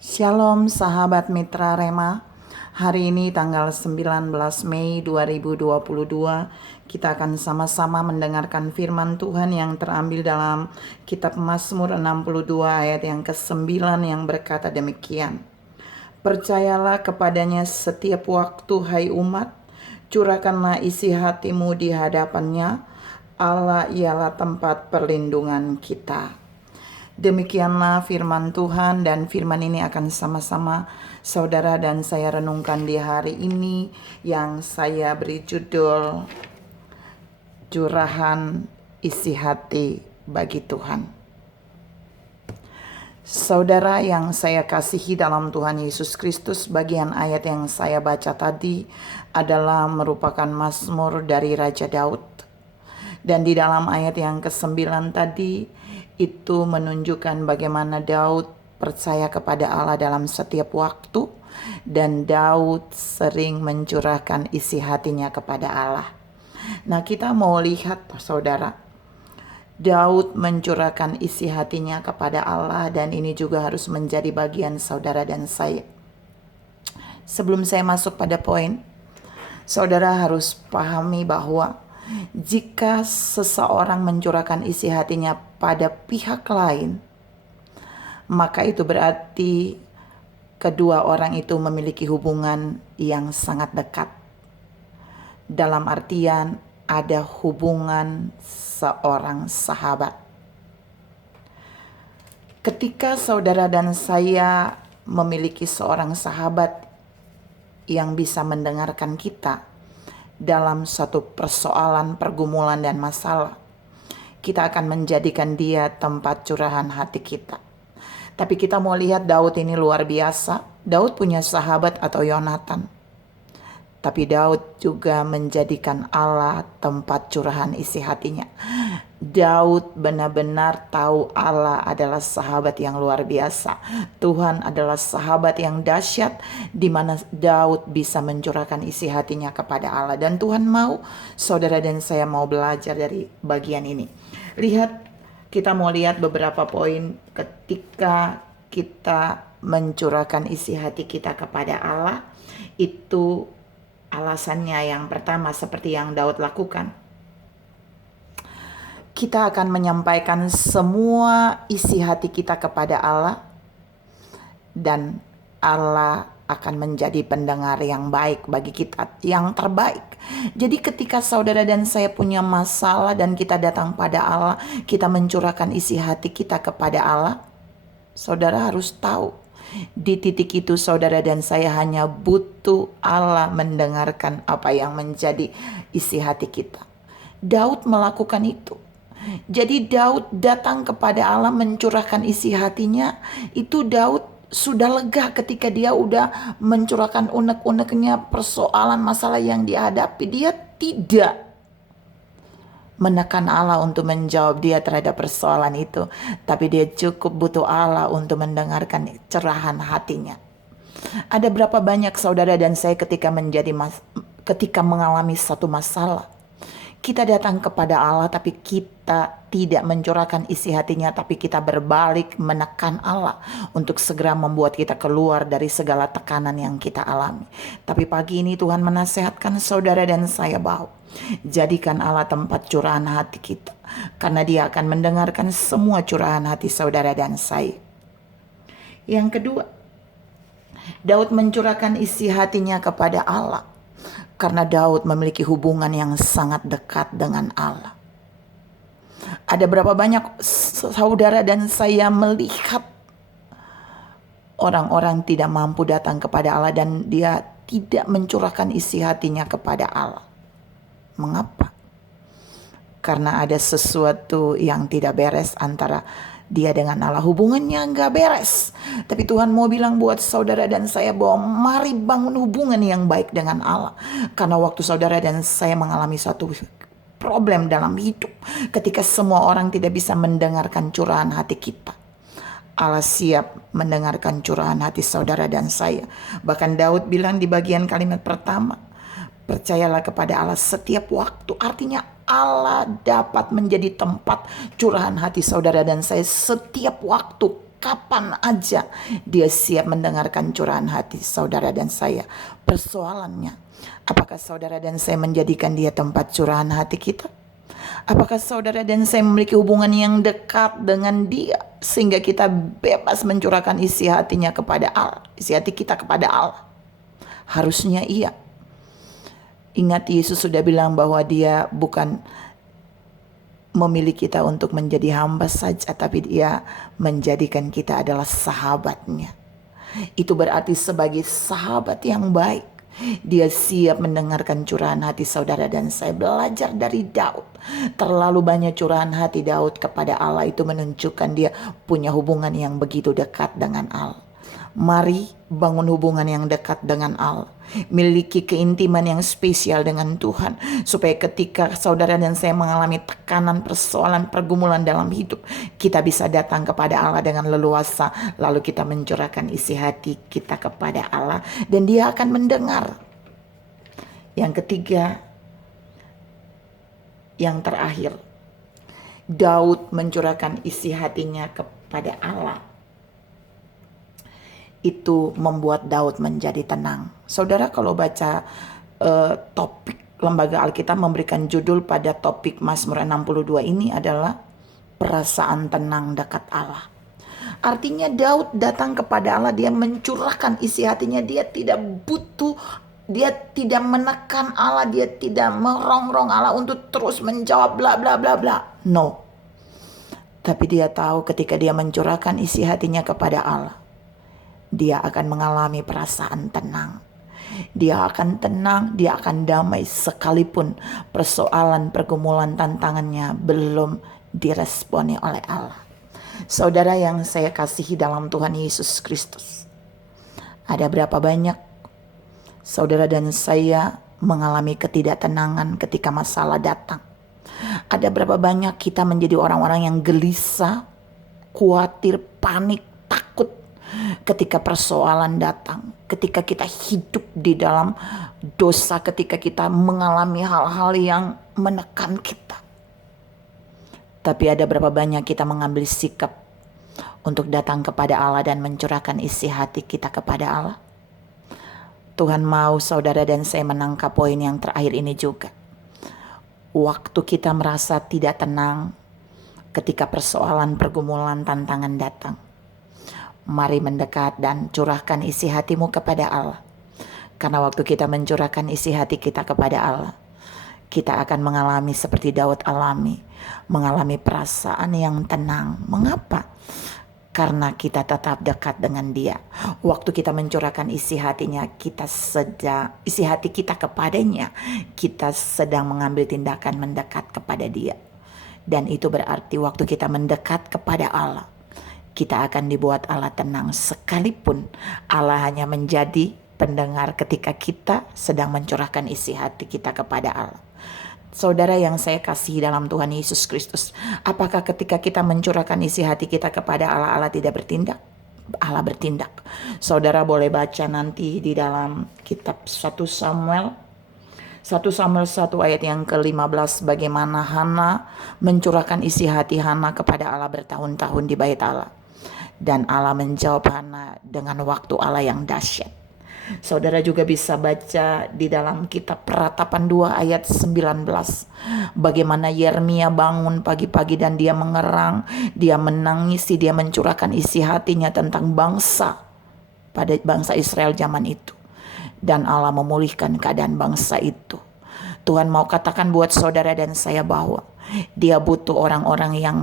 Shalom sahabat Mitra Rema. Hari ini tanggal 19 Mei 2022 kita akan sama-sama mendengarkan firman Tuhan yang terambil dalam kitab Mazmur 62 ayat yang ke-9 yang berkata demikian. Percayalah kepadanya setiap waktu hai umat, curahkanlah isi hatimu di hadapannya, Allah ialah tempat perlindungan kita. Demikianlah firman Tuhan, dan firman ini akan sama-sama saudara dan saya renungkan di hari ini yang saya beri judul Curahan Isi Hati Bagi Tuhan. Saudara yang saya kasihi dalam Tuhan Yesus Kristus, bagian ayat yang saya baca tadi adalah merupakan Mazmur dari Raja Daud. Dan di dalam ayat yang ke-9 tadi itu menunjukkan bagaimana Daud percaya kepada Allah dalam setiap waktu, dan Daud sering mencurahkan isi hatinya kepada Allah. Nah, kita mau lihat saudara, Daud mencurahkan isi hatinya kepada Allah, dan ini juga harus menjadi bagian saudara dan saya. Sebelum saya masuk pada poin, saudara harus pahami bahwa jika seseorang mencurahkan isi hatinya pada pihak lain, maka itu berarti kedua orang itu memiliki hubungan yang sangat dekat. Dalam artian ada hubungan seorang sahabat. Ketika saudara dan saya memiliki seorang sahabat yang bisa mendengarkan kita dalam satu persoalan, pergumulan, dan masalah, kita akan menjadikan dia tempat curahan hati kita. Tapi kita mau lihat Daud ini luar biasa. Daud punya sahabat atau Yonatan, tapi Daud juga menjadikan Allah tempat curahan isi hatinya. Daud benar-benar tahu Allah adalah sahabat yang luar biasa. Tuhan adalah sahabat yang dahsyat, di mana Daud bisa mencurahkan isi hatinya kepada Allah. Dan Tuhan mau saudara dan saya mau belajar dari bagian ini. Lihat, kita mau lihat beberapa poin ketika kita mencurahkan isi hati kita kepada Allah. Itu alasannya yang pertama seperti yang Daud lakukan. Kita akan menyampaikan semua isi hati kita kepada Allah, dan Allah akan menjadi pendengar yang baik bagi kita, yang terbaik. Jadi ketika saudara dan saya punya masalah dan kita datang pada Allah, kita mencurahkan isi hati kita kepada Allah, saudara harus tahu, di titik itu saudara dan saya hanya butuh Allah mendengarkan apa yang menjadi isi hati kita. Daud melakukan itu. Jadi Daud datang kepada Allah mencurahkan isi hatinya. Itu Daud sudah lega ketika dia udah mencurahkan unek-uneknya, persoalan, masalah yang dihadapi. Dia tidak menekan Allah untuk menjawab dia terhadap persoalan itu, tapi dia cukup butuh Allah untuk mendengarkan curahan hatinya. Ada berapa banyak saudara dan saya ketika mengalami satu masalah, kita datang kepada Allah tapi kita tidak mencurahkan isi hatinya, tapi kita berbalik menekan Allah untuk segera membuat kita keluar dari segala tekanan yang kita alami. Tapi pagi ini Tuhan menasehatkan saudara dan saya bahwa jadikan Allah tempat curahan hati kita, karena Dia akan mendengarkan semua curahan hati saudara dan saya. Yang kedua, Daud mencurahkan isi hatinya kepada Allah karena Daud memiliki hubungan yang sangat dekat dengan Allah. Ada berapa banyak saudara dan saya melihat orang-orang tidak mampu datang kepada Allah dan dia tidak mencurahkan isi hatinya kepada Allah. Mengapa? Karena ada sesuatu yang tidak beres antara dia dengan Allah. Hubungannya nggak beres. Tapi Tuhan mau bilang buat saudara dan saya bahwa mari bangun hubungan yang baik dengan Allah. Karena waktu saudara dan saya mengalami satu problem dalam hidup, ketika semua orang tidak bisa mendengarkan curahan hati kita, Allah siap mendengarkan curahan hati saudara dan saya. Bahkan Daud bilang di bagian kalimat pertama, percayalah kepada Allah setiap waktu. Artinya Allah dapat menjadi tempat curahan hati saudara dan saya setiap waktu. kapan aja dia siap mendengarkan curahan hati saudara dan saya. Persoalannya, apakah saudara dan saya menjadikan dia tempat curahan hati kita? Apakah saudara dan saya memiliki hubungan yang dekat dengan dia sehingga kita bebas mencurahkan isi hatinya kepada Allah, isi hati kita kepada Allah? Harusnya iya. Ingat, Yesus sudah bilang bahwa dia bukan memilih kita untuk menjadi hamba saja, tapi dia menjadikan kita adalah sahabatnya. Itu berarti sebagai sahabat yang baik, dia siap mendengarkan curahan hati saudara dan saya. Belajar dari Daud. Terlalu banyak curahan hati Daud kepada Allah itu menunjukkan dia punya hubungan yang begitu dekat dengan Allah. Mari bangun hubungan yang dekat dengan Allah. Miliki keintiman yang spesial dengan Tuhan. Supaya ketika saudara dan saya mengalami tekanan, persoalan, pergumulan dalam hidup, kita bisa datang kepada Allah dengan leluasa. Lalu kita mencurahkan isi hati kita kepada Allah. Dan dia akan mendengar. Yang ketiga, yang terakhir, Daud mencurahkan isi hatinya kepada Allah. Itu membuat Daud menjadi tenang. Saudara, kalau baca topik Lembaga Alkitab memberikan judul pada topik Mazmur 62 ini adalah perasaan tenang dekat Allah. Artinya Daud datang kepada Allah, dia mencurahkan isi hatinya, dia tidak butuh, dia tidak menekan Allah, dia tidak merongrong Allah untuk terus menjawab bla bla bla bla. No. Tapi dia tahu ketika dia mencurahkan isi hatinya kepada Allah, dia akan mengalami perasaan tenang. Dia akan tenang, dia akan damai sekalipun persoalan, pergumulan, tantangannya belum diresponi oleh Allah. Saudara yang saya kasihi dalam Tuhan Yesus Kristus, ada berapa banyak saudara dan saya mengalami ketidaktenangan ketika masalah datang? Ada berapa banyak kita menjadi orang-orang yang gelisah, khawatir, panik, takut ketika persoalan datang, ketika kita hidup di dalam dosa, ketika kita mengalami hal-hal yang menekan kita. Tapi ada berapa banyak kita mengambil sikap untuk datang kepada Allah dan mencurahkan isi hati kita kepada Allah? Tuhan mau saudara dan saya menangkap poin yang terakhir ini juga. Waktu kita merasa tidak tenang ketika persoalan, pergumulan, tantangan datang, mari mendekat dan curahkan isi hatimu kepada Allah. Karena waktu kita mencurahkan isi hati kita kepada Allah, kita akan mengalami seperti Daud alami, mengalami perasaan yang tenang. Mengapa? Karena kita tetap dekat dengan dia. Waktu kita mencurahkan isi hatinya, isi hati kita kepadanya, kita sedang mengambil tindakan mendekat kepada dia. Dan itu berarti waktu kita mendekat kepada Allah, kita akan dibuat Allah tenang, sekalipun Allah hanya menjadi pendengar ketika kita sedang mencurahkan isi hati kita kepada Allah. Saudara yang saya kasihi dalam Tuhan Yesus Kristus, apakah ketika kita mencurahkan isi hati kita kepada Allah, Allah tidak bertindak? Allah bertindak. Saudara boleh baca nanti di dalam kitab 1 Samuel 1 ayat yang ke-15, bagaimana Hana mencurahkan isi hati Hana kepada Allah bertahun-tahun di bait Allah. Dan Allah menjawab Hana dengan waktu Allah yang dahsyat. Saudara juga bisa baca di dalam kitab Peratapan 2 ayat 19. Bagaimana Yeremia bangun pagi-pagi dan dia mengerang, dia menangisi, dia mencurahkan isi hatinya tentang bangsa, pada bangsa Israel zaman itu. Dan Allah memulihkan keadaan bangsa itu. Tuhan mau katakan buat saudara dan saya bahwa dia butuh orang-orang yang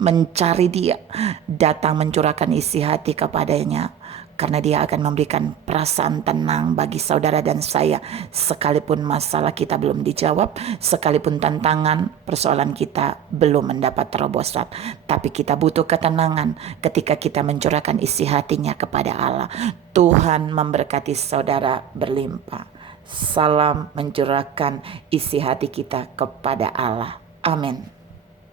mencari dia, datang mencurahkan isi hati kepadanya. Karena dia akan memberikan perasaan tenang bagi saudara dan saya. Sekalipun masalah kita belum dijawab, sekalipun tantangan, persoalan kita belum mendapat terobosan. Tapi kita butuh ketenangan ketika kita mencurahkan isi hatinya kepada Allah. Tuhan memberkati saudara berlimpah. Salam mencurahkan isi hati kita kepada Allah. Amin.